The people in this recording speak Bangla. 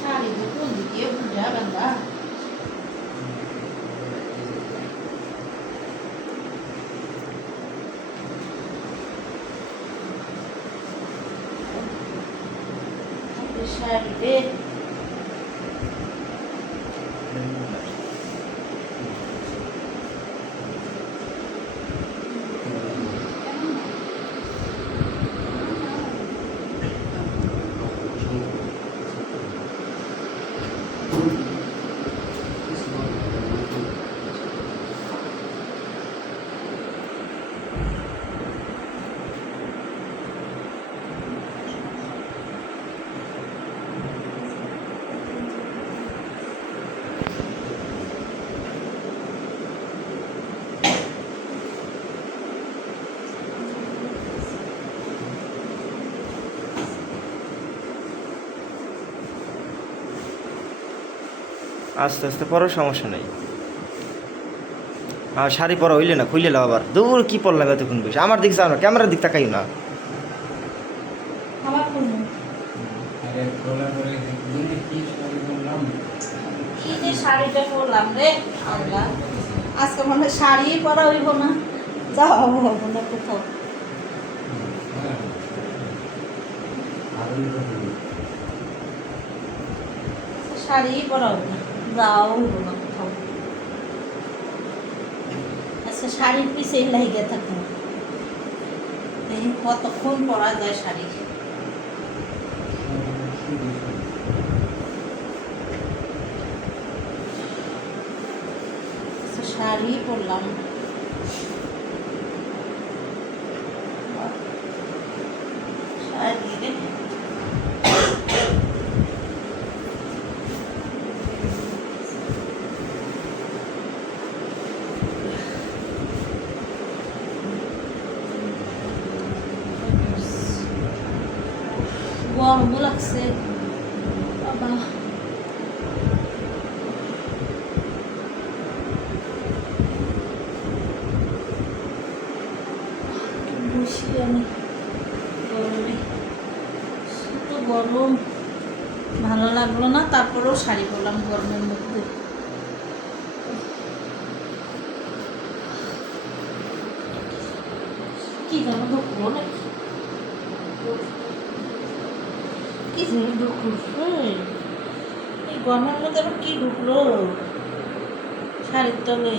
শাড়ি তো কোন দিকে বুঝা বান্দা শাড়ি রে আস্তে আস্তে পরো, সমস্যা নেই। আর শাড়ি পরা হইলে না, খুইলে নাও আবার। দূর কি পরলাম এতক্ষণ বেশি? আমার দিক যাও না, ক্যামেরার দিক তাকাই না। আমার কোন কি যে শাড়িটা পরলাম রে আল্লাহ, আজকে মনে হয় শাড়ি পরা হইব না, যাও হবো না কোথাও। শাড়ি পরা হইব না, যাও হইব না কোথাও। আজকে শাড়ির পিছিয়ে লাগিয়ে থাকবো, এই কতক্ষণ পরা যায় শাড়ি। শাড়ি পরলাম, শাড়ি রে গরম লাগছে বাবা। বসি আমি গরমে, তো গরম ভালো লাগলো না, তারপরেও শাড়ি পরলাম গরমের মধ্যে। কি যেন ঢুকলো নাকি, কি যেন ঢুকলো, এই গরমের মধ্যে আবার কি ঢুকলো শাড়ির তলে?